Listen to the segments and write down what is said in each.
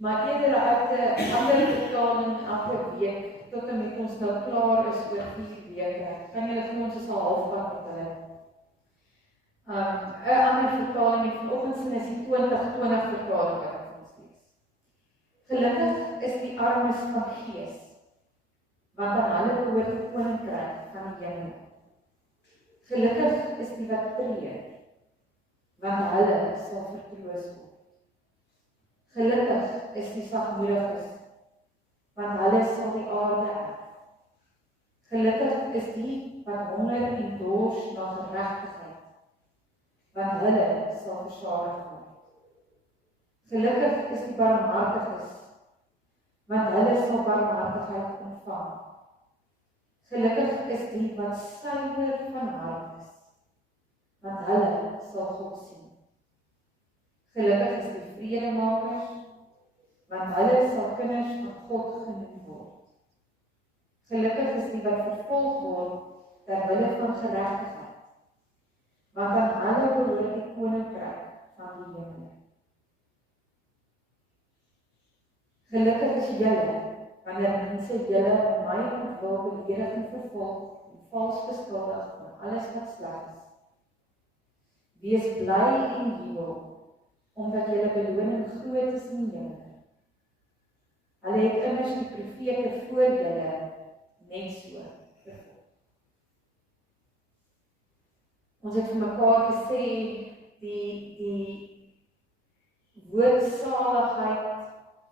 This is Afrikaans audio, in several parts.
Maar eerder uit 'n ander vertaling elke week tot en met ons nou klaar is oor 4 weke. Kan julle vir ons so halfpad met hulle? 'n ander vertaling vanoggend sin is die 2020 vertaling wat ons lees. Gelukkig is die armes van gees, want aan hulle behoort die koninkryk van die hemel. Gelukkig is die wat treur, want hulle sal vertroos word. Gelukkig is die sagmoediges, want hulle sal die aarde erf. Gelukkig is die wat honger en dors na geregtigheid, want hulle sal versadig word. Gelukkig is die barmhartiges, want hulle sal barmhartigheid ontvang. Gelukkig is die wat suiwer van hart is, want hulle sal God sien. Gelukkig is die vredemakers, want hulle sal kinders van God genoem word. Gelukkig is die wat vervolg word ter wille van geregtigheid, want aan hulle behoort die koninkryk van die hemel. Gelukkig is julle, wanneer mense julle om my ontwil beledig en vervolg en vals beskuldig en alles wat sleg is. Wees bly en jubel, omdat julle beloning groot is in die hemel. Hulle het immers die profete voor julle net so vervolg. Ons het vir mekaar gesê, die woord saligheid,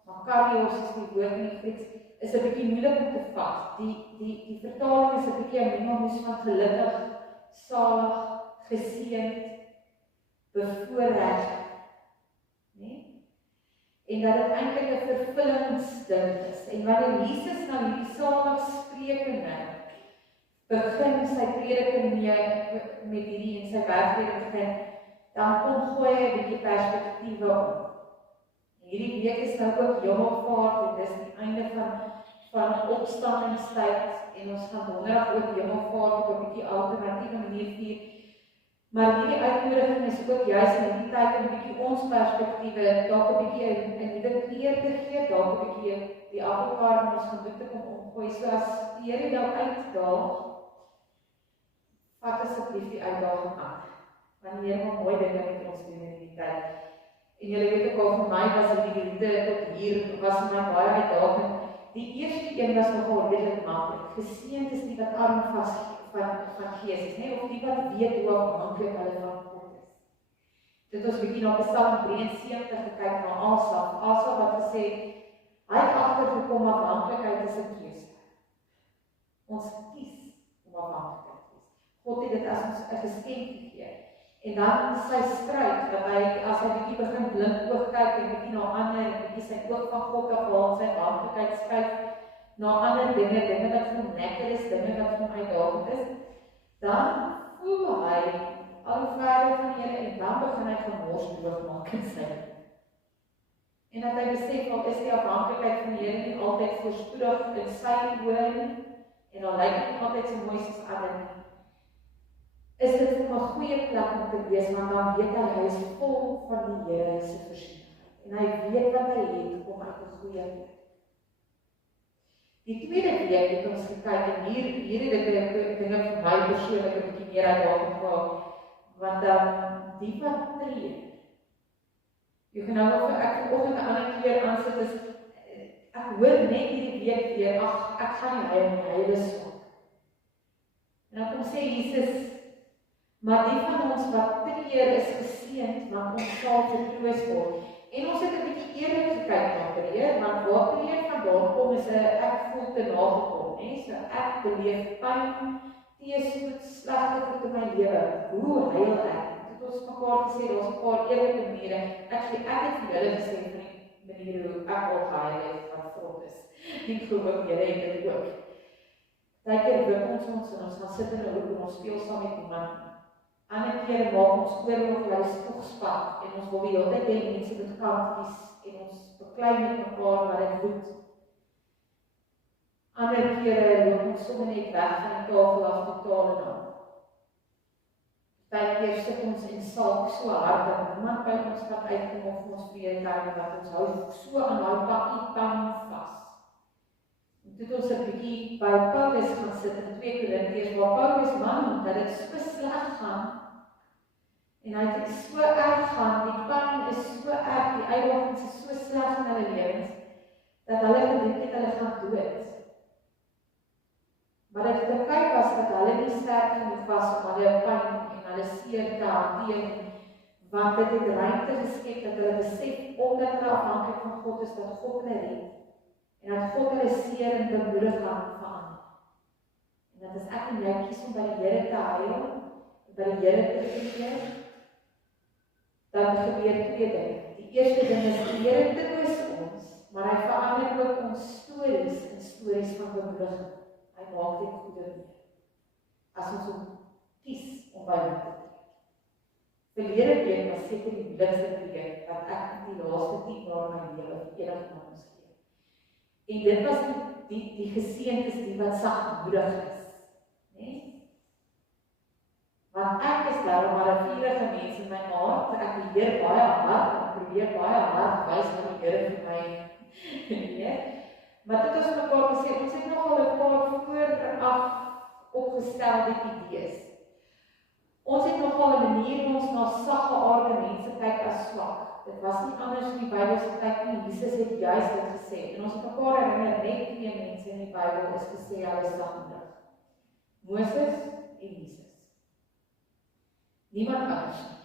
makarios is die woord in die Grieks, is 'n bietjie moeilik om te vat. Die vertaling is 'n bietjie 'n mengelmoes van gelukkig, salig, geseënd, bevoorreg, nee? En dat dit eintlik 'n vervullingsding is. En wanneer Jesus na hierdie saligsprekinge begin sy prediking met hierdie en sy werklik begin, dan kom gooi hy 'n bietjie perspektiewe op. Hierdie week is nou ook Hemelvaart en dis die einde van opstandingstyd en ons gaan donderdag ook Hemelvaart op 'n bietjie alternatiewe manier vier. Maar hierdie uitnodiging is ook juist in die tyd om 'n bietjie ons perspektiewe, dalk 'n bietjie 'n nuwe kleur te gee, dalk 'n bietjie die appelkar in ons gedoek te kom omgooi. So as die Here jou uitdaag, vat asseblief die uitdaging aan. Want die Here wil mooi dinge met ons doen in die tyd. En julle weet ook al vir my was die route tot hier was vir my baie uitdagend. Die eerste een was nogal redelik maklik. Geseënd is die wat arm vas van gees is, nee, of die wat weet hoe afhanklik hulle van God is. Dit ons bietjie na Psalm 73 gekyk na Asaf. Asaf wat gesê hy het agtergekom afhanklikheid is 'n keuse. Ons kies om afhanklikheid te wees. God het dit as ons 'n geskenk gegee. En dan sy stryd dat hy as hy bietjie begin blind oog kyk en bietjie na ander en bietjie sy oog van God afhaal, sy afhanklikheid skuif na ander dinge wat vir hom lekker is, dinge wat vir hom uitdagend is, dan voel hy al verder van die Here en dan begin hy gemors droog maak in sy lewe. En dat hy besef al is die afhanklikheid van die Here nie altyd voorspoedig in sy oë nie, en al lyk dit altyd so mooi soos ander nie, is dit vir 'n goeie plek om te wees, want dan weet hy is vol van die Here se voorsienigheid. En hy weet wat hy het om uit 'n goeie plek. Die tweede week het ons gekyk en hier het dit dinge vir my persoonlik 'n bietjie meer uitdagend gehad, want die wat tree. Jy kan nou nog ek vanoggend 'n ander keer aansit is ek hoor net hierdie week weer, ek gaan nie hy is swak. En dan kom sê Jesus, maar die van ons wat tree is geseënd, want ons sal vertroos word. En ons het 'n bietjie eerlik gekyk na tree, want waar tree vandaan kom is 'n ek voel te nagekom, né? So ek beleef pyn, teëspoed, slegte goed in my lewe. Hoe heil ek? Het ons mekaar gesê, daar's 'n paar eerlike maniere. Ek het vir julle gesê van die maniere hoe ek al geheil het van God is. En glo julle het dit ook. Partykeer wip ons en ons gaan sit in 'n hoek en ons speel saam met iemand. Ander kere maak ons oorlog hulle spoegspan en ons wil die hele tyd hê mense moet kantjies en ons beklei met mekaar wat dit woed. Ander kere loop ons sommer net weg van die tafel af totaal en aan. Partykeer sit ons en saak so hard dat niemand by ons kan uitkom of ons vrede kan, wat ons hou so aan hou pakkie pang vas. En toe het ons 'n bietjie by Paulus gaan sit in 2 Korintiërs waar Paulus man dat dit so sleg gaan. En hy het so erg gaan, die pyn is so erg, die uitdagings is so sleg in hulle lewens, dat hulle gedink het hulle gaan dood. Maar dit het 'n tyd was dat hulle nie sterk genoeg was om hulle pyn en hulle seer te hanteer, want dit het ruimte geskep dat hulle besef, omdat hulle afhanklik van God is, dat God hulle red, en dat God hulle seer en bemoedig gaan verander. En dat as ek en jy kies om by die Here te huil, by die Here te tree, dan gebeur 2 dinge. Die eerste ding is die Here troos ons, maar hy verander ook ons stories in stories van bemoediging. Hy maak dit goeder meer. As ons hom kies om by hom te tree. Verlede week was seker die moeilikste week wat ek in die laaste 10 jaar in my lewe eendag na ons gee. En dit was die geseënd is die wat sagmoedig is. Nee? Want ek is daarom maar 'n vurige mens in my hart, ek beheer baie hard, en probeer baie hard wys wat die Here vir my nee. Maar dit is mekaar gesê, ons het nogal 'n paar vooraf opgestelde idees. Ons het nogal 'n manier ons na sagge aarde mense kyk as swak. Dit was nie anders in die Bybel se tyd nie. Jesus het juist dit gesê. En ons het mekaar herinner, net 2 mense in die Bybel is gesê hulle is sagmoedig. Moses en Jesus. Niemand anders nie.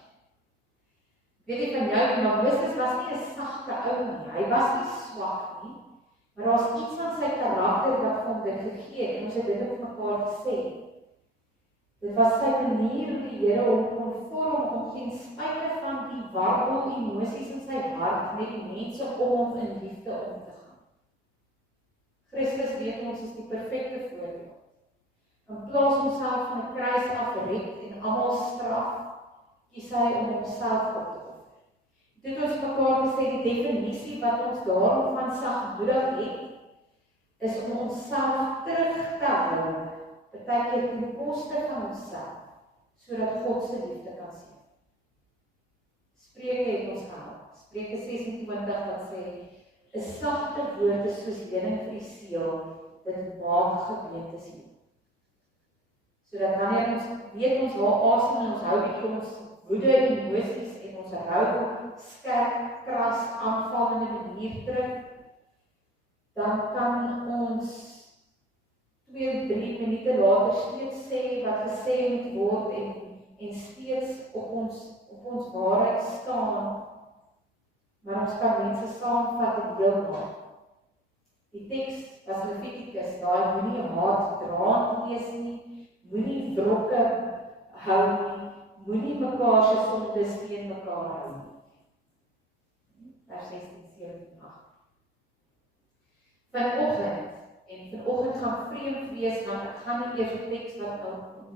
Weet jy van jou, maar Moses was nie 'n sagte ou nie. Hy was nie swak nie. Maar daar was iets aan sy karakter wat hom dit gegee het. En ons het dit op mekaar gesê. Dit was sy manier hoe die Here hom kon vorm om geen spyte van die warrel emosies in sy hart met die mense om hom in liefde om te gaan. Christus weet ons is die perfekte voorbeeld. In plaas homself van 'n kruis af red en almal straf, kies hy om homself op te offer. Dit ons mekaar gesê, die definisie wat ons daarom van sagmoedig het, is om onsself terug te hou, partykeer ten koste van onsself, sodat God se liefde kan sien. Spreuke het ons gehou. Spreuke 26 wat sê, 'n sagte woord is soos heuning vir die siel, dit maak gebeentes hier. Sodat wanneer ons weet ons waar asem en ons hou bietjie ons woede, emosies en ons hou skerp, kras, aanvallende manier terug, dan kan ons 2-3 minute later steeds sê wat gesê moet word en steeds op ons waarheid staan, maar ons kan mense saamvat en deel maak. Die teks was Levitikus, daai moenie haatdraand wees nie, moenie wrokke hou nie, moenie mekaar se sondes teen mekaar hou nie. Vers 16-17-8. Vanoggend gaan vreemd wees, want ek gaan nie eers die teks wat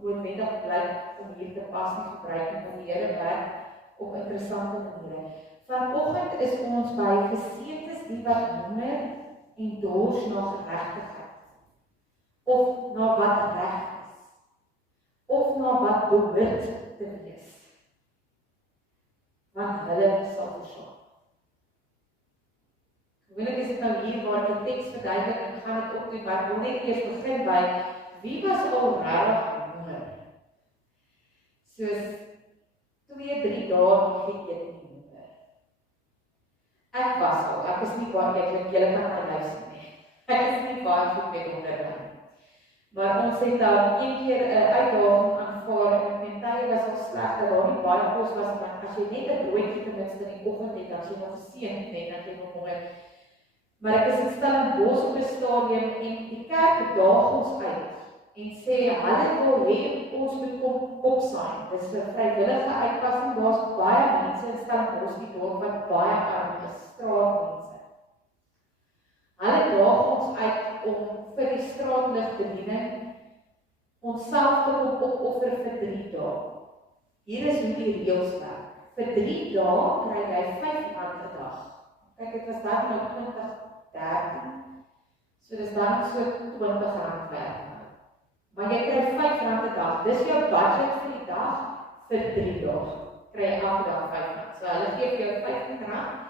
noodwendig blyk om hier te pas nie gebruik en van die Here werk op interessante maniere. Vanoggend is ons by geseënd is die wat honger en dors na geregtigheid, of na wat reg is, of na wat behoort te wees, want hulle sal versaak. Gewoonlik is dit nou hier waar die teks verduidelik en gaan dit opdoen, maar ek wil net eers begin by, wie was al regtig honger? Soos 2-3 dae nie geëet nie honger. Ek was al, ek is nie baie eklik, julle kan my luister nie. Ek is nie baie goed met honger nie. Maar ons het dan een keer 'n uitdaging aanvaar en met tye was al sleg dat daar nie baie kos was, maar as jy net 'n broodjie ten minste in die oggend het, dan jy nog geseën net dat jy nog honger. Maar ek is in Stellenbosch op 'n stadium en die kerk daag ons uit en sê, hulle wil hê ons moet kom opsaai. Dis 'n vrywillige uitpassing, daar's baie mense in Stellenbosch die dorp wat baie arm is, straatmense. Hulle daag ons uit om vir die straatligbediening onsself te kom opoffer vir 3 dae. Hier is hoe die reëls werk. Vir 3 dae kry jy R5 'n dag. Kyk, dit was dan nou 2013, so dis dan so R20 werk. Maar jy kry R5 'n dag, dis jou budget vir die dag, vir 3 dae, kry jy elke dag R5. So hulle gee vir jou R15,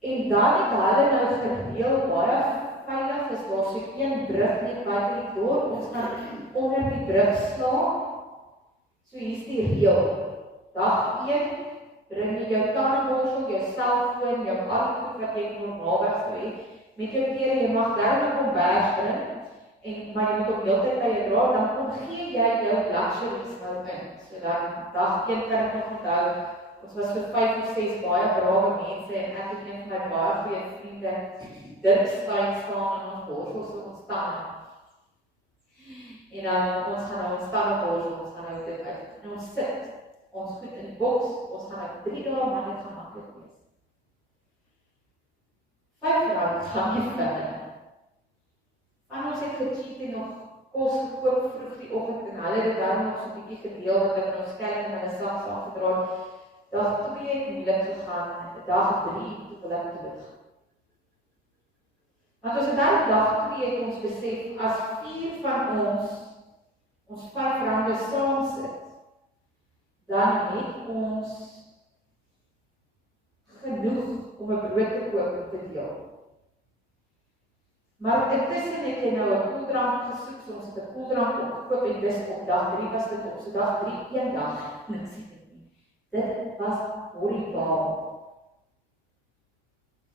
en dan het hulle nou gedeel, baie veilig is daar so een brug net buite die dorp, ons gaan onder die brug slaan, so hier's die reël, dag 1, bring jy jou tandeborsel, jou selfoon, jou armgoed wat jy normaalweg sou hê, met jou klere, jy mag daar nog kombers bring, maar jy moet op heeltyd by jou dra, dan kom gee jy jou luxuries nou in, so dan dag 1 kan ek nog onthou, ons was vir 5 of 6 baie brawe mense, en ek het een van my baie goeie vriende, Dirk Stein staan in ons borsels op ons tande. En dan ons gaan nou ons tandeborsel, ons gaan nou dit uit, en ons sit, ons goed in die boks, ons gaan nou 3 dae, maar dit gaan maklik wees. R5 gaan nie verder. En ons het gecheat en nog kos gekoop vroeg die oggend, en hulle het daar nog so 'n bietjie gedeel, wat ek nog skelm in hulle sak saamgedra. Dag 2 het moeilik gegaan, dag 3 wil ek terug. Want ons dan dag 2 het ons besef, as 4 van ons R5 saam sit, dan het ons genoeg om 'n brood te koop en te deel. Maar intussen het jy nou 'n koeldrank gesoek, so ons het 'n koeldrank opgekoop en dis op dag 3 was dit op, so dag 3, een dag, niks het dit nie. Dit was horribaal.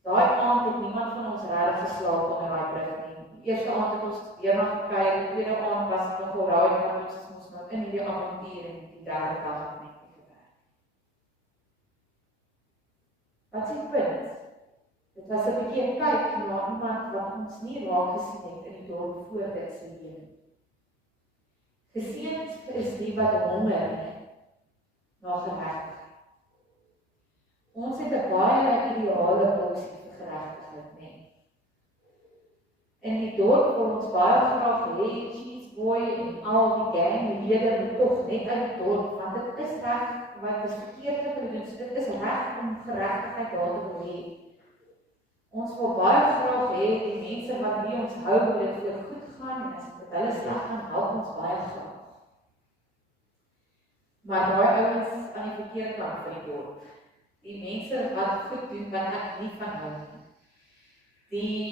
Daai aand het niemand van ons regtig geslaap onder daai brug nie. Die eerste aand het ons weer nog gekuier, die tweede aand was dit nogal raai, want ons moes nou in hierdie avontuur en die derde dag het net gewerk. Wat is die punt? Dit was 'n bietjie 'n kyk na iemand wat ons nie raak gesien het in die dorp voor dit se lewe. Geseënd is die wat honger na geregtigheid. Ons het 'n baie ideale opsie vir geregtigheid, nee. In die dorp wil ons baie graag hê Cheese Boy en al die ganglede moet tog net uit die dorp, want dit is reg wat is verkeerd wat hulle doen. So dit is reg om geregtigheid daar te wil hê. Ons wil baie graag hê die mense wat nie ons hou wil dit vir goed gaan en as dit hulle sleg gaan help ons baie graag. Maar daai ouens aan die verkeerde kant van die dorp, die mense wat goed doen wat ek nie van hou nie. Die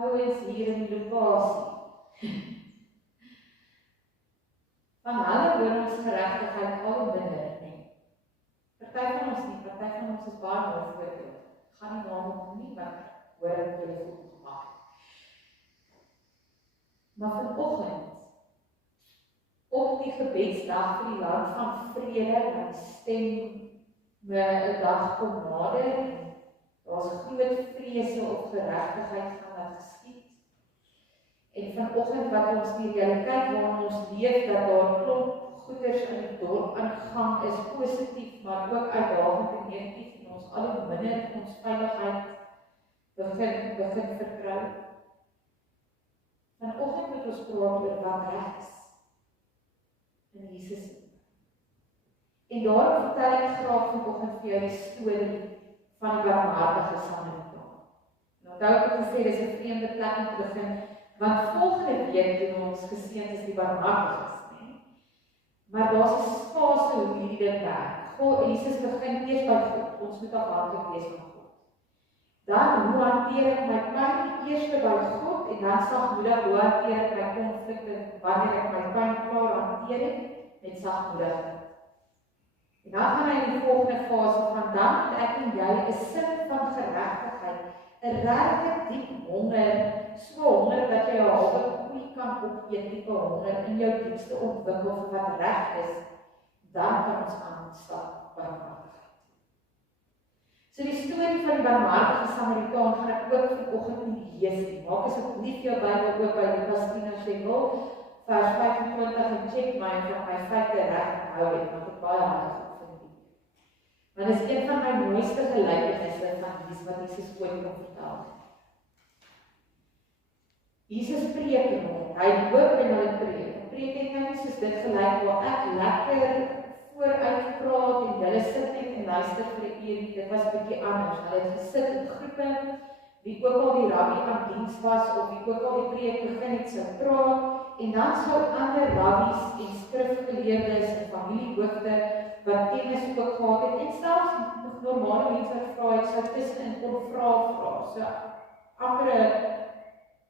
ouens hier in die lokasie. Van hulle doen ons geregtigheid al minder nie. Party van ons nie, party van ons is baie mooi voorbeeld. Gaan nie naam op nie, wat hoor ek julle goed gemaak. Maar vanoggend, op die gebedsdag vir die land van vrede, dan stem me 'n dag kom nader, daar's groot vrese op geregtigheid gaan wat geskied. En vanoggend wat ons die realiteit waarin ons leef, dat daar 'n klomp goeders in die dorp aan gang is, positief, maar ook uitdagend en negatief, en ons al hoe minder ons veiligheid begin vertrou. Vanoggend moet ons praat oor wat reg is in Jesus. En daarom vertel ek graag vanoggend vir jou die storie van die barmhartige Samaritaan. En onthou ek het gesê, dis 'n vreemde plek om te begin, want volgende week doen ons geseënd is die barmhartiges, nee? Maar daar's 'n fase hoe hierdie ding werk. Jesus begin eers by God, ons moet afhanklik wees van God. Dan, hoe hanteer ek my pyn eers by God, en dan sagmoedig, hoe hanteer ek my konflikte, wanneer ek my pyn klaar hanteer het, met sagmoedigheid. En dan gaan hy in die volgende fase van, dan het ek en jy 'n sin van geregtigheid, 'n regtig diep honger, so honger dat jy 'n halwe koei kan opeet, diepe honger in jou diepste ontwikkel vir wat reg is, dan kan ons aanstap barmhartigheid. So die storie van die barmhartige Samaritaan gaan ek ook vanoggend nie lees nie. Maak asseblief jou Bybel oop by Lukas 10 as jy wil, vers 25 en check my of my feite reg onthou het, want ek baie handig vind. Want dit is een van my mooiste gelykenisse van Jesus wat Jesus ooit kon vertel. Jesus preek en hy loop en hy preek. Preek het nou nie soos dit gelyk waar ek lekker vooruit praat en julle sit net en luister vir 'n uur. Dit was 'n bietjie anders. Hulle het gesit in groepe, wie ook al die rabbi aan diens was of wie ook al die preek begin het sou praat, en dan sou ander rabbies en skrifgeleerdes en familiehoofde wat kennis ook gehad het, en selfs nog normale mense wat vra het, sou tussenin kon vra. So amper 'n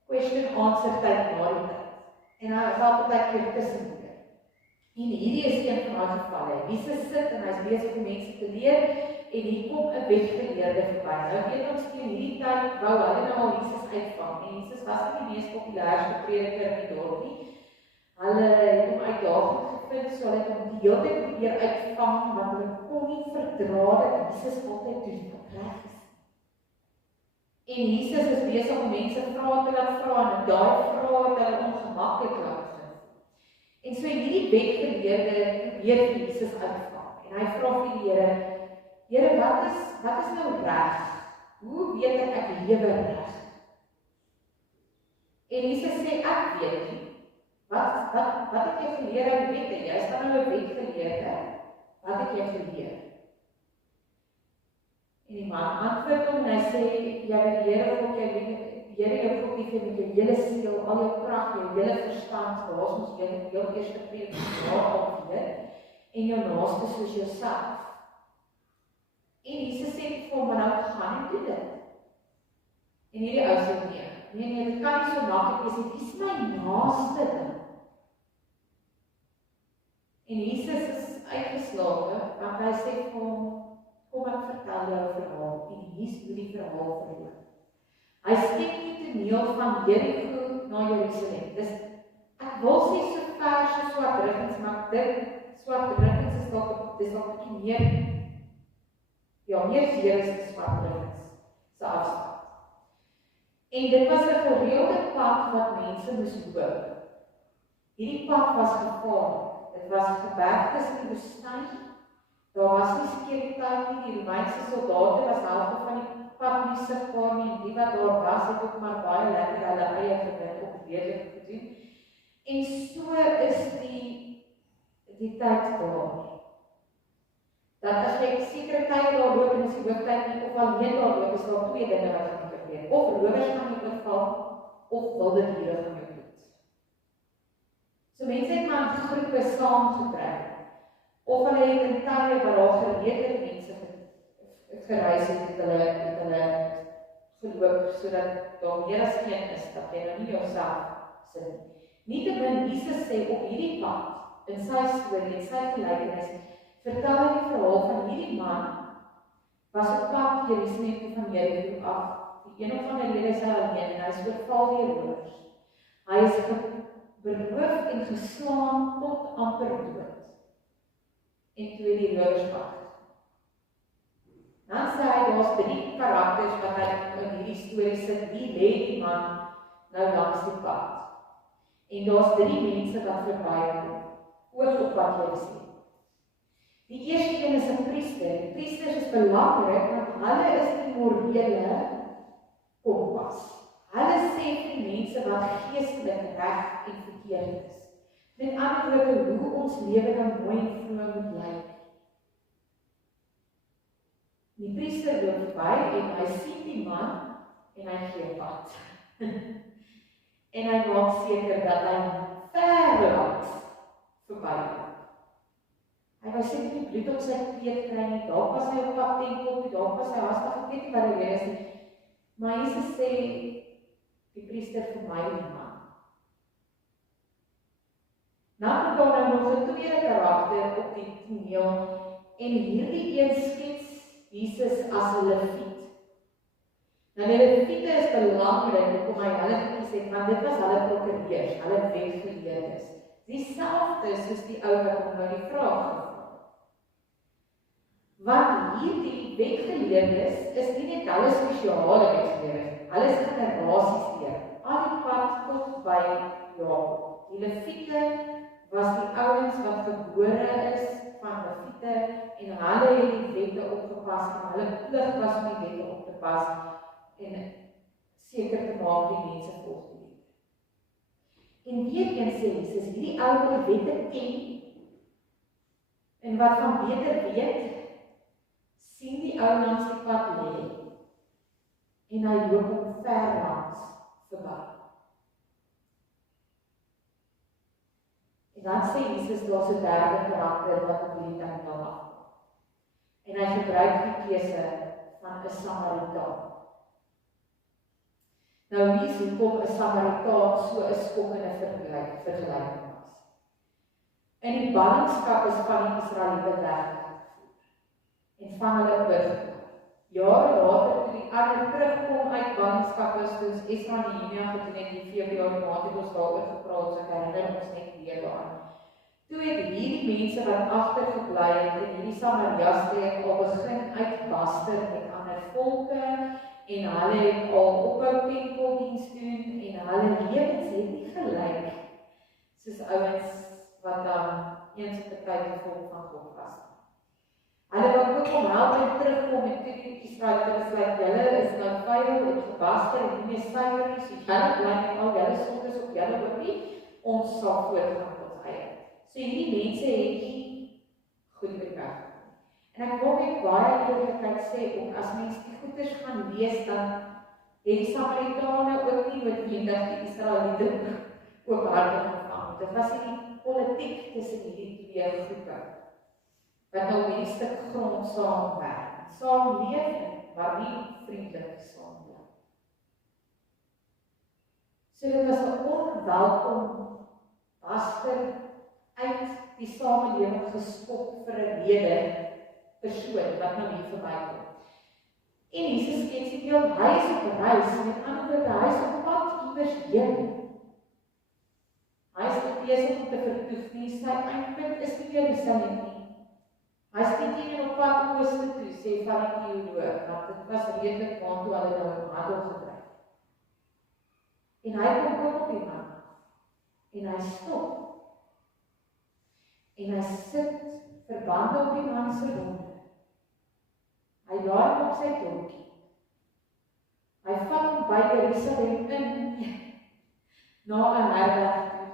question-answer tyd na die tyd. En hy was baie keer tussendoor. En hierdie is een van daai gevalle. Jesus sit en hy's besig om mense te leer, en hier kom 'n weggeleerde verby. Nou weet ons teen hierdie tyd wou hulle nou al Jesus uitvang. En Jesus was nie die mees populairste prediker in die dorp nie. Hulle het hom uitdagend gevind, so hulle het hom die hele tyd probeer uitvang, want hulle kon nie verdra dat Jesus altyd doen wat reg is. En Jesus is besig om mense vrae te laat vra, en daai vrae het hulle ongemaklik laat vind. En so hierdie weggeleerde probeer vir Jesus uitvang. En hy vra vir die Here, wat is nou reg? Hoe weet ek lewe reg? En Jesus sê, ek weet nie. Wat het jy geleer uit die wette? Jy is dan nou 'n weggeleerde. Wat het jy geleer? En die man antwoord hom en hy sê, jy wil die Here God jou God lief hê met jou hele siel, al jou krag, jou hele verstand, daar is ons heel eerste preek daar alweer, en jou naaste soos jouself. En Jesus sê vir hom, maar nou gaan en doen dit. En hierdie ou sê nee, dit kan nie so maklik wees nie, dis my naaste ding. En Jesus is uitgeslawe, want hy sê vir hom, kom ek vertel jou 'n verhaal, en hier's hoe die verhaal verloop. Hy skep die toneel van Jericho na Jerusalem. Ek wil sê so ver so swart riggings, maar dit swart riggings is dalk 'n bietjie meer seer as swart riggings se afstand. En dit was 'n gereelde pad wat mense moes loop. Hierdie pad was gevaarlik. Dit was gebergtes in die woestyn. Daar was nie sekuriteit nie, die Romeinse soldate was helfte van die pad nie sigbaar nie, en die wat daar was, het ook maar baie lekker hulle eie gewin op redelik gedoen. En so is die tyd daar. dat as jy sekere tye daar loop en as die hoofdtyd nie of alleen daar loop, is daar twee dinge wat gaan gebeur. Of rowers gaan jou oorval, of wilde diere gaan jou eet. So mense het maar in groepe saamgetrek, of hulle het in tye waar daar geredelik mense gereis het, het hulle geloop, sodat daar meer as een is, dat jy nou nie jouself sit nie. Nietemin, Jesus sê op hierdie pad, in sy storie, in sy gelykenis, vertel hy die verhaal van hierdie man, was op pad Jerusalem toe van Jericho af. Die een of ander rede is hy alleen, en hy is oorval deur rowers. Hy is beroof en geslaan tot amper dood. En toe die rowers wag. Dan sê hy, daar's 3 karakters wat hy in hierdie storie sit, wie lê die man nou langs die pad. En daar's 3 mense wat verbykom, oog op wat jy sê. Die eerste een is 'n priester. Die priesters is belangrik, want hulle is die morele kompas. Hulle sê vir die mense wat geestelik reg en verkeerd is. Met ander woorde, hoe ons lewe nou mooi en vroom moet lyk. Die priester loop verby en hy sien die man en hy gee pad. En hy maak seker dat hy ver langs verby loop. Hy was seker nie bloed op sy kleed kry nie, dalk was hy op pad tempel toe, dalk was hy haastig, ek weet nie wat hy is nie. Maar Jesus sê, die priester vermy die man. Nou kom daar nog 'n tweede karakter op die toneel, en hierdie een skets Jesus as 'n leviet. Nou die leviete is belangrik hoekom hy hulle gekies het, want dit was hulle prokureurs, hulle wetgeleerdes. Dieselfde soos die ou wat hom nou die vraag gevra. Want hierdie wetgeleerdes is nie net hulle spesiale wetgeleerdes, hulle is generasies deur, al die pad tot by Jakob. Die leviete was die ouens wat gebore is van leviete en hulle het die wette opgepas en hulle plig was om die wette op te pas en seker te maak die mense volg die wette. En weer een sê Jesus, hierdie ou wat die wette ken en wat van beter weet, sien die ou langs die pad lê en hy loop hom ver langs verby. En dan sê Jesus, daar's 'n derde karakter wat op hierdie toneel afkom. En hy gebruik die keuse van 'n Samaritaan. Nou wie sê kom 'n Samaritaan so 'n skokkende vergelyking was. In die ballingskap is van die Israeliete weggevoer en van hulle oorgekom. Jare later toe die ander terugkom uit ballingskap is, toe Esra en Nehemia gedoen het die Februarie maand het ons daaroor gepraat, so ek herinner ons net weer daaraan. Toe het hierdie mense wat agtergebly het in hierdie Samaria-streek al begin uitbaster met ander volke en hulle het al ophou tempeldiens doen en hulle lewens het nie gelyk soos ouens wat dan eens op 'n tyd die volk van God was. Hulle wou ook om help en terugkom en toe die Israeliete besluit, julle is nou vuil en gebaster en nie meer suiwer nie, so julle bly met al julle sondes op julle hoop nie, ons sal voortgaan ons eie. So hierdie mense het nie goed betrek. En ek wil net baie eerlikheid sê, ook as mens die goeders gaan lees, dan het die Samaritane ook nie noodwendig die Israeliete oophartig ontvang. Dit was die politiek tussen hierdie twee groepe, wat nou hierdie stuk grond saamwerk, saamleef, maar nie vriendelik saamleef. So dit was 'n onwelkom baster uit die samelewing geskop vir 'n rede persoon wat nou hier verbykom. En Jesus skets die beeld, hy is op reis, met ander woorde, hy is op pad iewers heen. Hy is nie besig om te vertoef nie, sy eindpunt is nie Jerusalem nie. Hy is nie op pad ooste toe, sê van die teoloog, want dit was redelik maand toe hulle nou op handel gedryf. En hy kom ook op die man, en hy stop. En hy sit verbande op die man se wonde. Hy laai hom op sy donkie. Hy vat hom by Jerusalem in, na 'n herberg toe.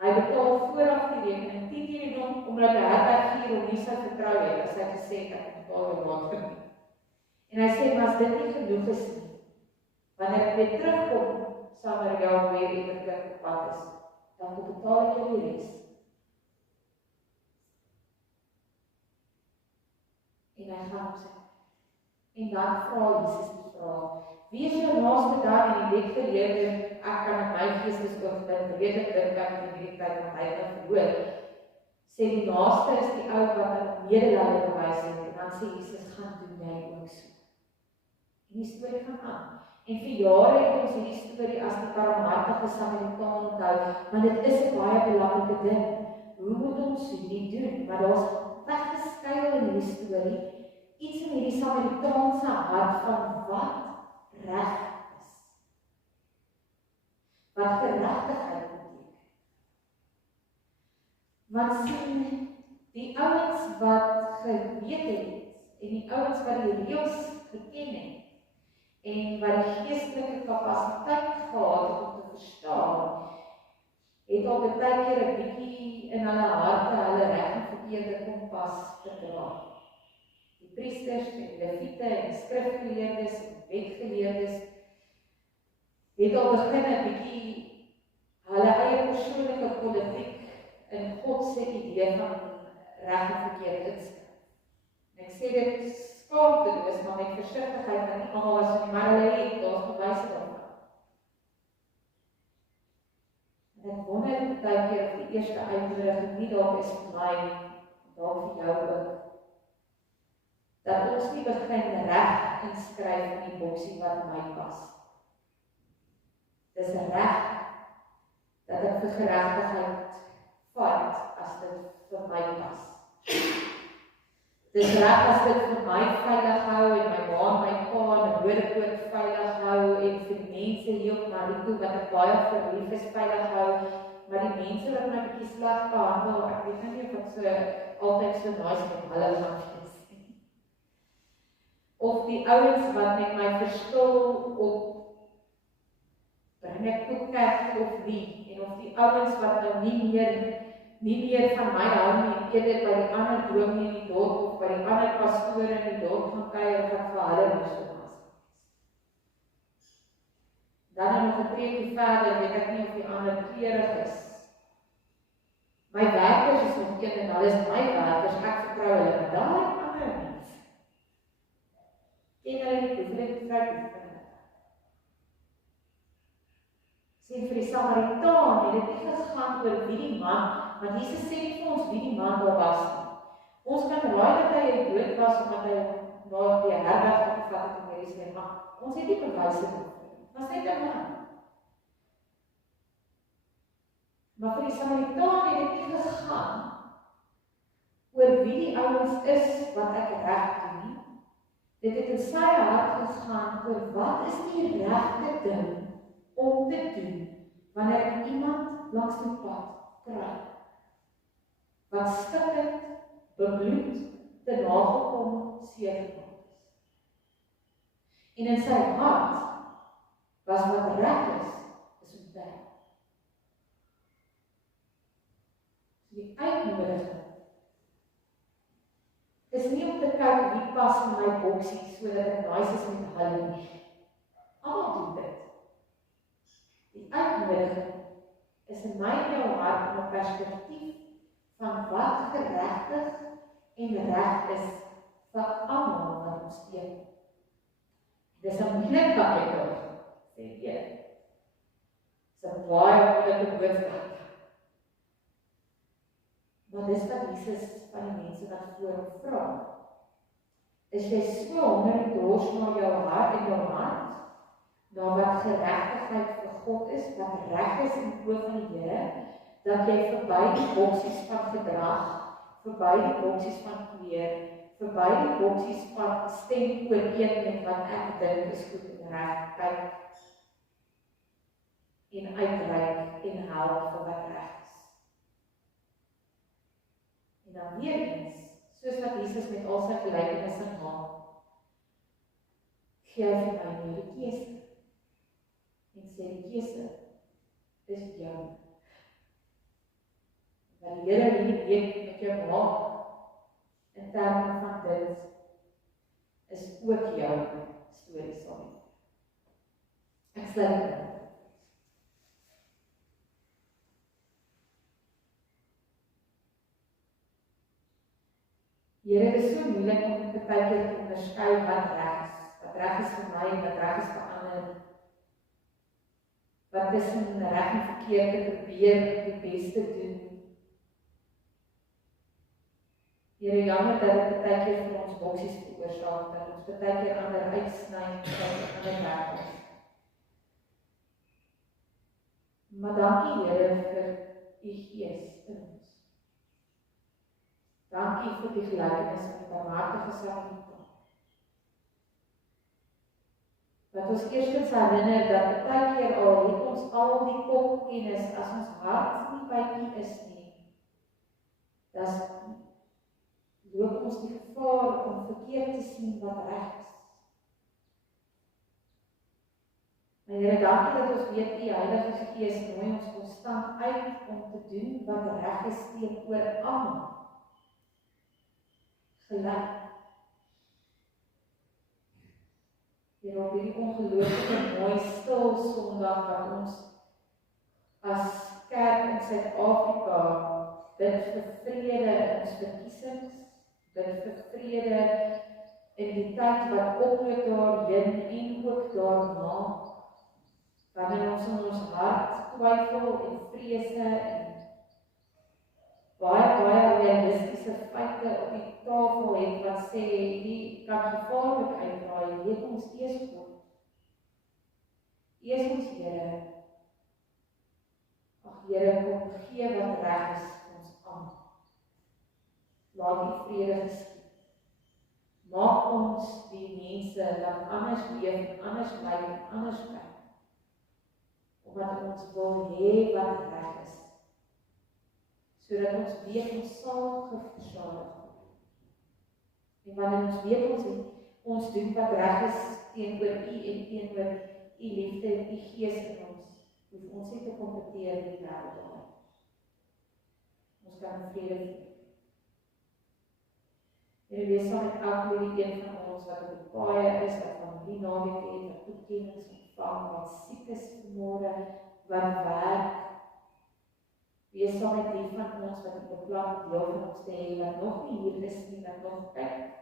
Hy betaal vooraf die rekening, 10 teenoor hom omdat die herbergier hom nie sou vertrou het, as hy gesê het, ek moet al water nie. En hy sê, maar as dit nie genoeg is nie, wanneer ek weer terugkom, saam met jou weer ewiglik op pad is, dan betaal ek jou die res. En hy gaan op sy. En dan vra Jesus die vraag, wie is jou naaste dan in die wetgeleerde, ek kan in my geestesoogpunt redelijk dink ek in die tyd wat hy het verhoor, sê die naaste is die ou wat aan medelee bewys het, en dan sê Jesus, gaan doen jy ook so. En die storie gaan aan. En vir jare het ons hierdie storie as die barmhartige Samaritaan onthou, want dit is 'n baie belangrike ding. Hoe moet ons hierdie doen? Maar daar's weggeskuil in hierdie storie, iets in hierdie Samaritaanse hart van wat reg is. Wat geregtigheid beteken. Want sien, die ouens wat geweet het, en die ouens wat die reëls geken het, en wat die geestelike kapasiteit gehad het om te verstaan, het al baie keer 'n bietjie in hulle harte hulle reg en verkeerde kompas verdra. Die priesters en die leviete en die skrifgeleerdes en die wetgeleerdes het al begin 'n bietjie hulle eie persoonlike politiek in God se idee van reg en verkeerd inskryf. En ek sê dit skaamteloos, maar met versigtigheid, dat nie almal was nie, maar hulle het, daar's bewyse daarvan. En ek wonder baie keer of die eerste uitnodiging nie dalk is vir my, dalk vir jou ook, dat ons nie begin reg inskryf in die boksie wat my pas. Dis reg dat ek vir geregtigheid vat as dit vir my pas. Dis reg as dit vir my veilig hou en my ma en my pa en Rodepoort veilig hou en vir die mense hier op Marito wat ek baie verlief is veilig hou, maar die mense wat my bietjie sleg behandel, ek weet nie of ek so altyd so nice met hulle gaan wees nie. Of die ouens wat met my verskil op bring ek koekkerk of nie, en of die ouens wat nou nie meer van my hou nie, en eerder by die ander dominee in die dorp, of by die ander pastoor in die dorp gaan kuier, of ek vir hulle missionaris is. Dan nog 'n treetjie verder, weet ek nie of die ander kleurig is. My werkers is nog een, en hulle is my werkers, ek vertrou hulle, maar daai ander mens, ken hulle nie, hoeveel ek vertrou van hulle. Sê vir die Samaritaan, het dit nie gegaan oor wie die man, want Jesus sê nie vir ons wie die man daar was nie. Ons kan raai dat hy dood was, omdat hy na die herberg gevat het in Jerusalem, maar ons het nie bewyse daarvoor. Was net 'n man. Maar vir die Samaritaan het dit nie gegaan oor wie die ouens is wat ek reg doen nie. Dit het in sy hart gegaan oor wat is die regte ding om te doen wanneer ek iemand langs die pad kry wat stikkend, bebloed, te nagekom seergemaak is. En in sy hart was wat reg is om te help. Die uitnodiging is nie om te kyk wie pas in my boksie sodat ek nice is met hulle nie. Almal doen dit. Die uitnodiging is in my en jou hart om 'n perspektief van wat geregtig en reg is vir almal wat ons teen. Dis 'n moeilike uitdaging, sê jy. Dis 'n baie moeilike boodskap. Maar dis wat Jesus van die mense wat voor hom vra. Is jy so honger en dors na jou hart en jou hart, na wat geregtigheid vir God is, wat reg is in die oë van die Here, dat jy verby die boksies van gedrag, verby die boksies van kleur, verby die boksies van stem ooreen met wat ek dink is goed en reg, kyk en uitreik en help vir wat reg is. En dan weer eens, soos wat Jesus met al sy gelykenisse maak, gee hy vir my die keuse. En sê die keuse is jou. wat die Here hierdie week met jou maak, in terme van dit, is ook jou storie saam. Ek sluit dit. Here, dit is so moeilik om baie keer te onderskei wat reg is vir my, wat reg is vir ander, wat tussen reg en verkeerd te probeer die beste doen. Here, jammer dat dit baie keer vir ons boksies veroorsaak, dat ons baie keer ander uitsny, ander weg is. Maar dankie Here vir u Gees in ons. Dankie vir die gelykenis met die barmhartige Samaritaan. Wat ons eerstens herinner dat baie keer al het ons al die kopkennis as ons hart nie by u is nie. Dat loop ons die gevaar om verkeerd te sien wat reg is. Maar Here, dankie dat ons weet u Heilige Gees nooi ons konstant uit om te doen wat reg is teenoor almal. Gelyk. Here, op hierdie ongelooflike mooi stil Sondag wat ons as kerk in Suid-Afrika bid vir vrede in ons verkiesings, bid vir vrede in die tyd wat oploop daarheen en ook daarna, wanneer ons in ons hart twyfel en vrese en baie realistiese feite op die tafel het wat sê, die kan gevaarlik uitdraai, weet ons eers God. Eers ons Here. Ag Here, kom gee wat reg is ons aan. Laat die vrede geskied. Maak ons die mense wat anders leef, anders lyk en anders kyk. Omdat ons wil hê wat reg is. Sodat ons weet ons sal geversadig word. En wanneer ons weet ons doen wat reg is teenoor u en teenoor u liefde en u Gees in ons, hoef ons nie te kompeteer in die wêreld daarin. Ons kan vrede vier. Here, wees saam met elke een van ons wat op die paaie is, wat familie naweek het, wat toekennings ontvang, wat siek is vanmôre, wat werk. Wees saam met die van ons wat die beplan deel van ons te hê, wat nog nie hier is nie, wat nog kyk.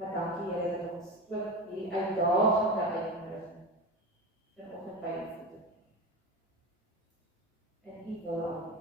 Maar dankie Here dat ons ook hierdie uitdagende uitnodiging vanoggend by u voete. En u wil aan.